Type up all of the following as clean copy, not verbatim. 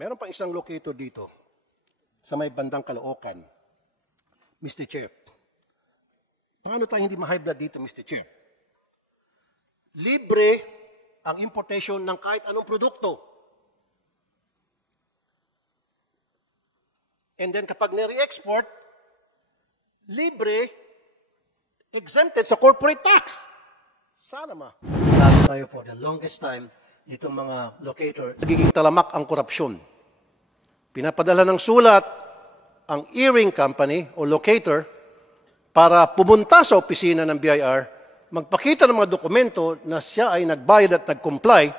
Meron pang isang locator dito sa may bandang Caloocan, Mr. Chair. Paano tayo hindi ma-high blood dito, Mr. Chair? Libre ang importation ng kahit anong produkto. And then kapag nire-export, libre, exempted sa corporate tax. Sana ma. Lalo tayo for the longest time, itong mga locator, nagiging talamak ang korupsyon. Pinapadala ng sulat ang earring company o locator para pumunta sa opisina ng BIR, magpakita ng mga dokumento na siya ay nagbayad at nag-comply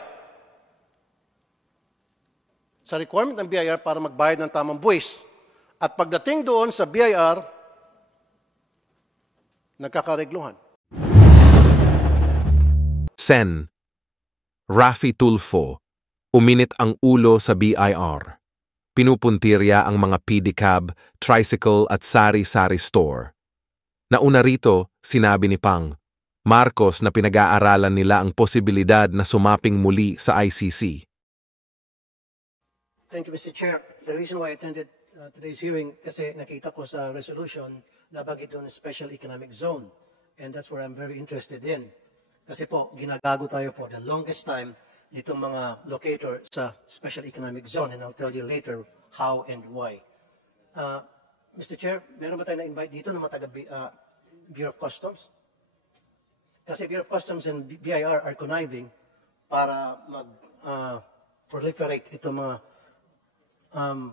sa requirement ng BIR para magbayad ng tamang buwis. At pagdating doon sa BIR, nagkakaregluhan. Sen. Raffy Tulfo, uminit ang ulo sa BIR. Pinupuntirya ang mga pedicab, tricycle at sari-sari store. Nauna rito, sinabi ni Pang, Marcos na pinag-aaralan nila ang posibilidad na sumaping muli sa ICC. Thank you, Mr. Chair. The reason why I attended today's hearing kasi nakita ko sa resolution na bagay doon special economic zone. And that's where I'm very interested in. Kasi po, ginagago tayo for the longest time itong mga locator sa special economic zone. And I'll tell you later how and why. Mr. Chair, meron ba tayo na-invite dito ng mga taga Bureau of Customs? Kasi Bureau of Customs and BIR are conniving para mag-proliferate itong mga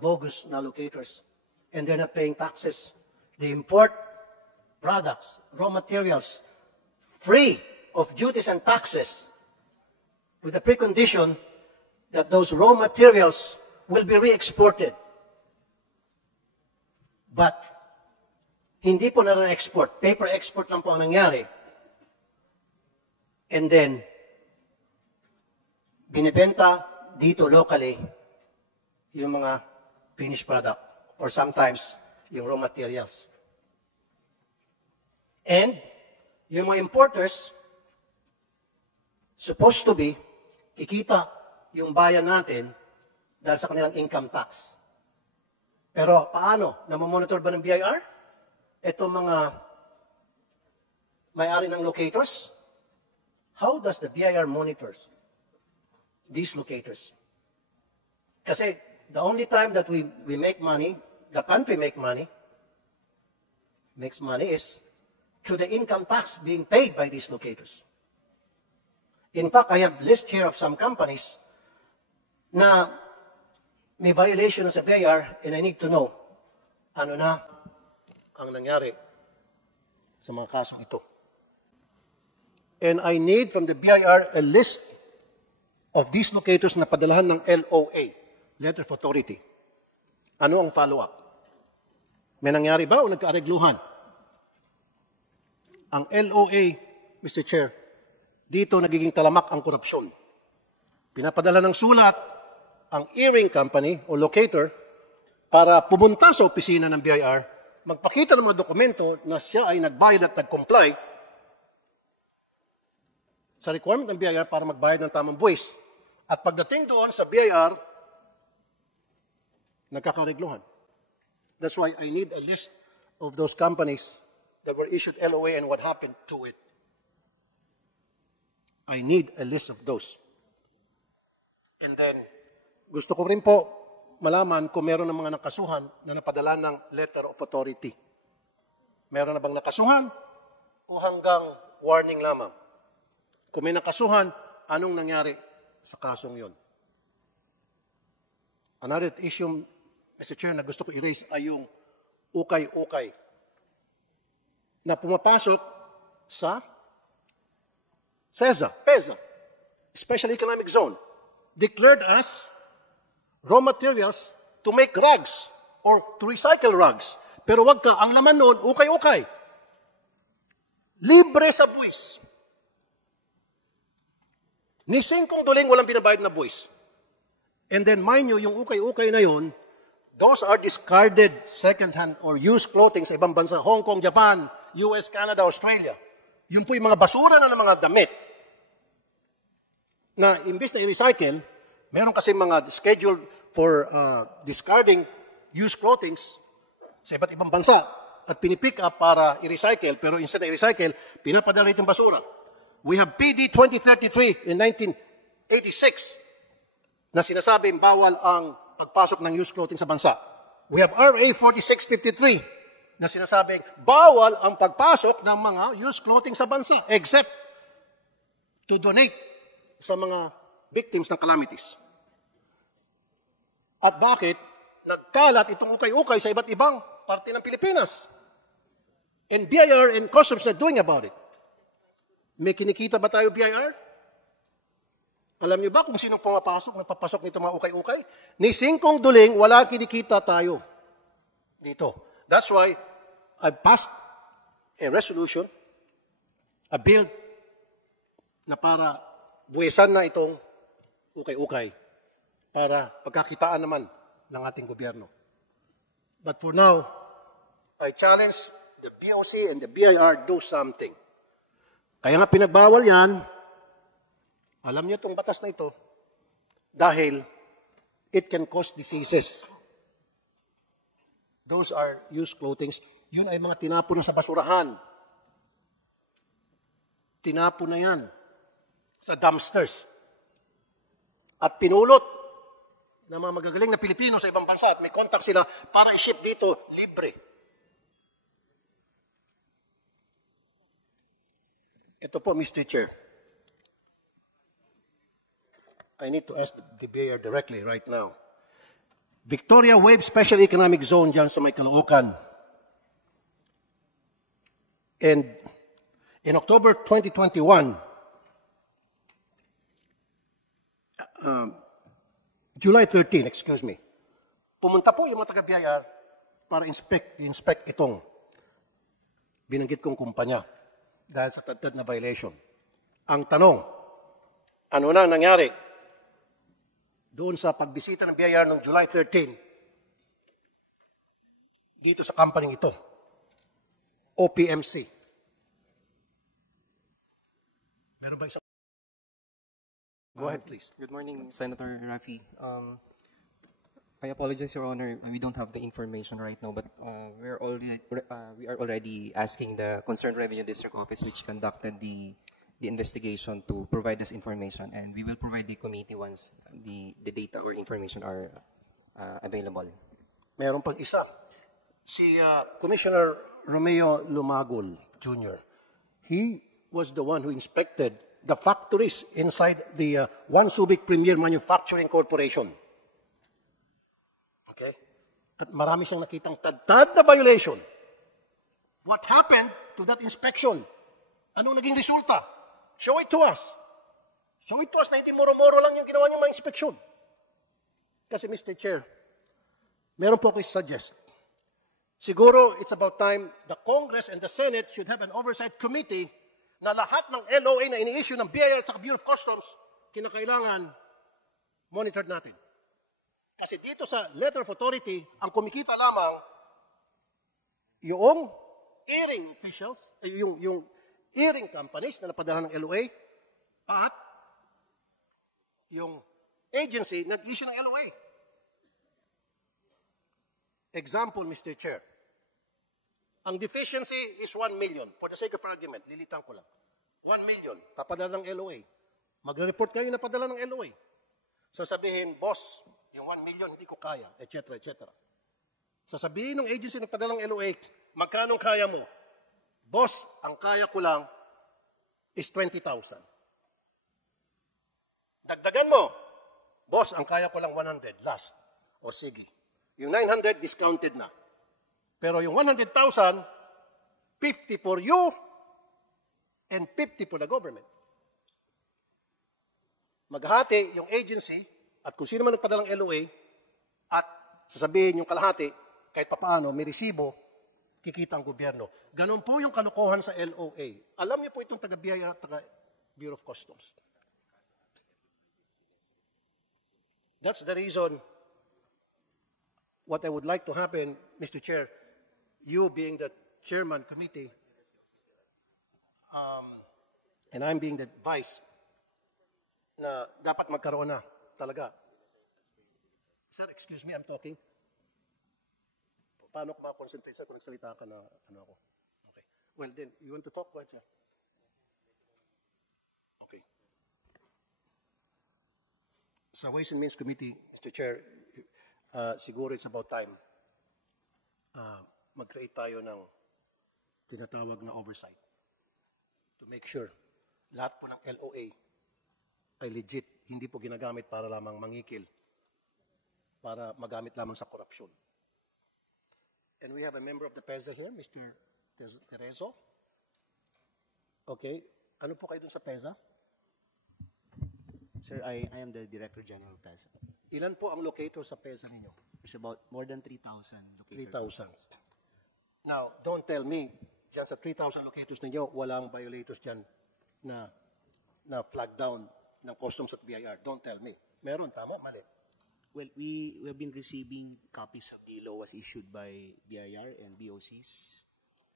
bogus na locators. And they're not paying taxes. They import products, raw materials, free of duties and taxes, with the precondition that those raw materials will be re-exported. But, hindi po na-export. Paper export lang po ang nangyari. And then, binibenta dito locally yung mga finished product or sometimes yung raw materials. And, yung mga importers, supposed to be, kikita yung bayan natin dahil sa kanilang income tax. Pero paano? Namomonitor ba ng BIR? Ito mga may-ari ng locators? How does the BIR monitors these locators? Kasi the only time that we make money, the country makes money is through the income tax being paid by these locators. In fact, I have list here of some companies na may violation sa BIR and I need to know ano na ang nangyari sa mga kasong ito. And I need from the BIR a list of these locators na padalahan ng LOA, Letter of Authority. Ano ang follow-up? May nangyari ba o nagkaaregluhan? Ang LOA, Mr. Chair, dito nagiging talamak ang korupsyon. Pinapadala ng sulat ang earring company o locator para pumunta sa opisina ng BIR, magpakita ng mga dokumento na siya ay nagbayad at nag-comply sa requirement ng BIR para magbayad ng tamang buwis. At pagdating doon sa BIR, nagkakaregluhan. That's why I need a list of those companies that were issued LOA and what happened to it. I need a list of those. And then, gusto ko rin po malaman kung meron ng mga nakasuhan na napadala ng letter of authority. Meron na bang nakasuhan o hanggang warning lamang? Kung may nakasuhan, anong nangyari sa kasong yon? Another issue, Mr. Chair, na gusto ko i-raise ay yung ukay-ukay na pumapasok sa PEZA, Special Economic Zone, declared as raw materials to make rugs or to recycle rugs. Pero wag ka, ang laman noon, ukay-ukay. Libre sa buwis. Ni singkong duling walang binabayad na buwis. And then, mind you, yung ukay-ukay na yon, those are discarded second-hand or used clothing sa ibang bansa, Hong Kong, Japan, US, Canada, Australia. Yun po yung mga basura na ng mga damit na imbis na i-recycle, meron kasi mga scheduled for discarding used clothing sa iba't ibang bansa at pinipick up para i-recycle, pero instead na i-recycle, pinapadala itong basura. We have PD 2033 in 1986 na sinasabing bawal ang pagpasok ng used clothing sa bansa. We have RA 4653 na sinasabing bawal ang pagpasok ng mga used clothing sa bansa except to donate sa mga victims ng calamities. At bakit nagkalat itong ukay-ukay sa iba't ibang parte ng Pilipinas? And BIR and Customs are doing about it. May kinikita ba tayo, BIR? Alam niyo ba kung sinong nagpapasok nito mga ukay-ukay? Ni Singkong Duling, wala kinikita tayo dito. That's why I passed a resolution, a bill, na para buwesan na itong ukay-ukay para pagkakitaan naman ng ating gobyerno. But for now, I challenge the BOC and the BIR do something. Kaya nga pinagbawal yan, alam niyo itong batas na ito, dahil it can cause diseases. Those are used clothing. Yun ay mga tinapon na sa basurahan. Tinapon na yan sa dumpsters. At pinulot ng mga magagaling na Pilipino sa ibang bansa at may contact sila para i-ship dito libre. Ito po, Mr. Chair. I need to ask the BIR directly right now. Victoria Wave Special Economic Zone dyan sa may Caloocan. And in October 2021, July 13, excuse me, pumunta po yung mga taga-BIR para inspect itong binanggit kong kumpanya dahil sa tad na violation. Ang tanong, ano na nangyari doon sa pagbisita ng BIR noong July 13 dito sa company ito, OPMC? Meron ba isang? Go ahead, please. Good morning, Senator Rafi. I apologize, Your Honor. We don't have the information right now, but we are already asking the concerned Revenue District Office, which conducted the investigation, to provide us information, and we will provide the committee once the data or information are available. Meron pang isa. Si Commissioner Romeo Lumagol Jr., he was the one who inspected the factories inside the One Subic Premier Manufacturing Corporation. Okay? At marami siyang nakitang tad na violation. What happened to that inspection? Anong naging resulta? Show it to us. Show it to us na hindi moro-moro lang yung ginawa niyong mga inspeksyon. Kasi, Mr. Chair, meron po ako suggest. Siguro, it's about time the Congress and the Senate should have an oversight committee na lahat ng LOA na ini-issue ng BIR at Bureau of Customs, kinakailangan monitored natin. Kasi dito sa letter of authority, ang kumikita lamang yung earring officials, yung earring companies na napadala ng LOA at yung agency nag-issue ng LOA. Example, Mr. Chair. Ang deficiency is 1 million. For the sake of argument, lilitan ko lang. 1 million, papadala ng LOA. Magre-report kayo na padala ng LOA. Sasabihin, boss, yung 1 million hindi ko kaya, etc., etc. Sasabihin ng agency na padala ng LOA, magkano kaya mo? Boss, ang kaya ko lang is 20,000. Dagdagan mo. Boss, ang kaya ko lang 100, last. O sige. Yung 900, discounted na. Pero yung 100,000, 50 for you and 50 for the government. Maghati yung agency at kung sino man nagpadalang LOA at sasabihin yung kalahati, kahit papaano, may resibo, kikita ang gobyerno. Ganon po yung kalokohan sa LOA. Alam niyo po itong taga-BIR at taga-Bureau of Customs. That's the reason what I would like to happen, Mr. Chair, you being the chairman committee, and I'm being the vice, na dapat magkaroon na talaga Sir, excuse me, I'm talking. Paano ko ma-concentrate, sir, kung nagsalita ka na ano ako? Okay. Well, then, you want to talk? Go ahead, sir. Okay. Sa Ways and Means Committee, Mr. Chair, siguro it's about time mag-create tayo ng tinatawag na oversight to make sure lahat po ng LOA ay legit, hindi po ginagamit para lamang mangikil, para magamit lamang sa korupsyon. And we have a member of the PEZA here, Mr. Terezo. Okay. Ano po kayo dun sa PEZA? Sir, I am the Director General of PEZA. Ilan po ang locator sa PEZA ninyo? It's about more than 3,000 locators. 3,000. Now, don't tell me, dyan sa 3,000 locators ninyo, walang violators dyan na flag down ng customs at BIR. Don't tell me. Meron, tama? Mali. Well, we have been receiving copies of the laws issued by BIR and BOCs.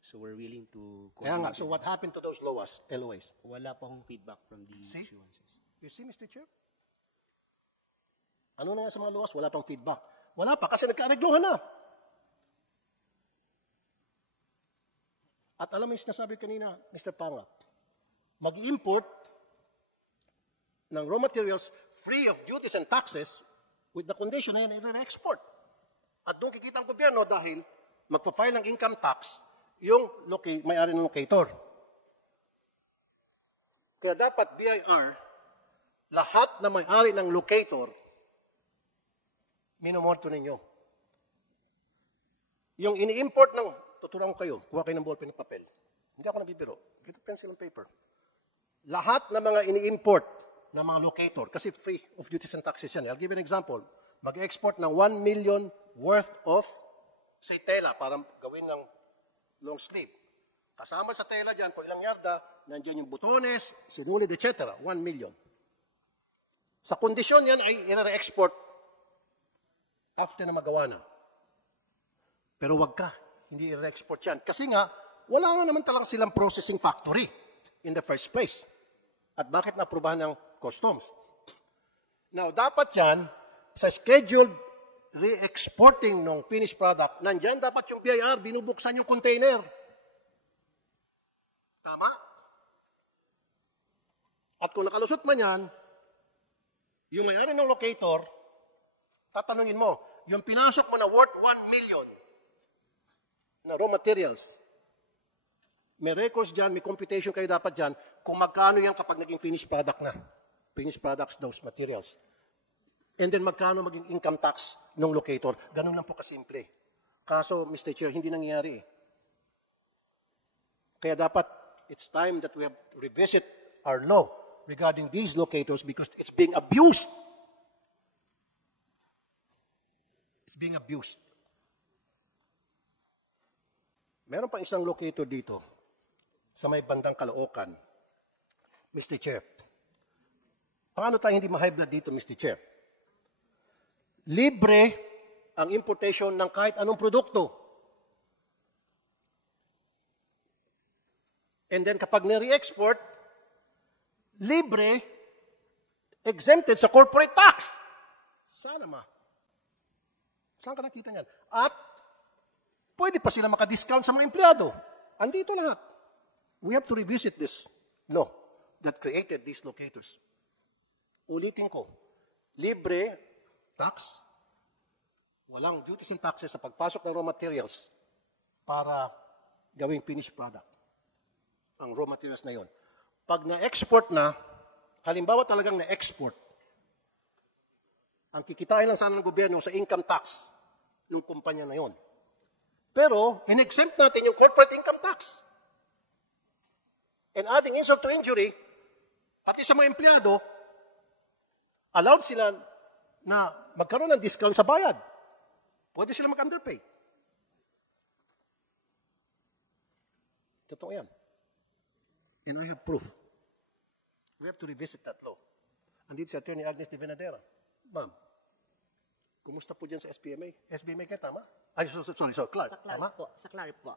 So we're willing to... Kaya nga, so what happened to those LOAs? Wala pa akong feedback from the See? issuances. You see, Mr. Chair? Ano na nga sa mga LOAs? Wala pang feedback. Wala pa kasi nagkaregluhan na. At alam mo yung sinasabi kanina, Mr. Panga, mag-import ng raw materials free of duties and taxes with the condition na yan i-export. At doon kikita ang gobyerno dahil magpa-file ng income tax yung may-ari ng locator. Kaya dapat BIR, lahat na may-ari ng locator, minomorto ninyo. Yung ini-import ng, tuturuan ko kayo, kuha kayo ng ballpen ng papel. Hindi ako nabibiro. Get a pencil and paper. Lahat na mga ini-import na mga locator, kasi free of duties and taxes yan. I'll give you an example. Mag-export ng 1 million worth of, say, tela, para gawin ng long sleeve. Kasama sa tela dyan, kung ilang yarda, nandiyan yung butones, sinulid, etc. 1 million. Sa kondisyon yan ay i-re-export after na magawa na. Pero wag ka, hindi i-re-export yan. Kasi nga, wala nga naman talang silang processing factory in the first place. At bakit na-aprobahan ng customs? Now, dapat yan, sa scheduled re-exporting ng finished product, nandyan dapat yung BIR, binubuksan yung container. Tama? At kung nakalusot man yan, yung may-ari ng locator, tatanungin mo, yung pinasok mo na worth 1 million na raw materials, may records dyan, may computation kayo dapat dyan, kung magkano yan kapag naging finished product na. Finished products, those materials. And then magkano maging income tax ng locator. Ganun lang po kasimple. Kaso, Mr. Chair, hindi nangyayari eh. Kaya dapat, it's time that we have to revisit our law regarding these locators because it's being abused. It's being abused. Meron pa isang locator dito sa may bandang Caloocan. Mr. Chair, paano tayo hindi ma-high blood dito, Mr. Chair? Libre ang importation ng kahit anong produkto. And then kapag nire-export, libre, exempted sa corporate tax. Sana ma. Saan ka nakita niyan? At pwede pa sila makadiscount sa mga empleyado. Andito lahat. We have to revisit this law that created these locators. Ulitin ko, libre, tax, walang duties and taxes sa pagpasok ng raw materials para gawing finished product. Ang raw materials na yon. Pag na-export na, halimbawa talagang na-export, ang kikitain lang sana ng gobyerno sa income tax ng kumpanya na yon. Pero, in-exempt natin yung corporate income tax. And adding insult to injury, pati sa mga empleyado, allowed sila na magkaroon ng discount sa bayad. Pwede sila mag-underpay. Totoo yan. And we have proof. We have to revisit that law. Andito si Attorney Agnes de Venadera. Ma'am, kumusta po dyan sa SBMA? SBMA kayo, tama? Ay, sorry, Clark. Tama? Sa Clark po.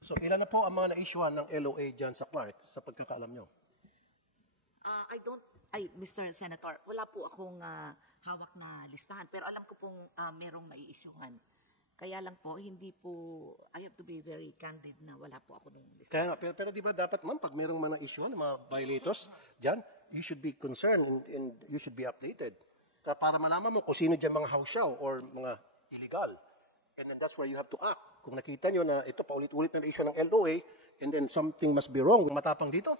So, ilan na po ang mga na-issuean ng LOA dyan sa Clark sa pagkakaalam nyo? Mr. Senator, wala po akong hawak na listahan. Pero alam ko pong merong nai-issuehan. Kaya lang po, hindi po, I have to be very candid na wala po ako nung listahan. Kaya nga, pero di ba dapat ma'am, pag mayroong mga issue ng mga violators dyan, you should be concerned and you should be updated. Para malaman mo kung sino dyan mga hausyaw or mga illegal. And then that's where you have to act. Kung nakita nyo na ito, paulit-ulit na issue ng LOA, and then something must be wrong. Matapang dito.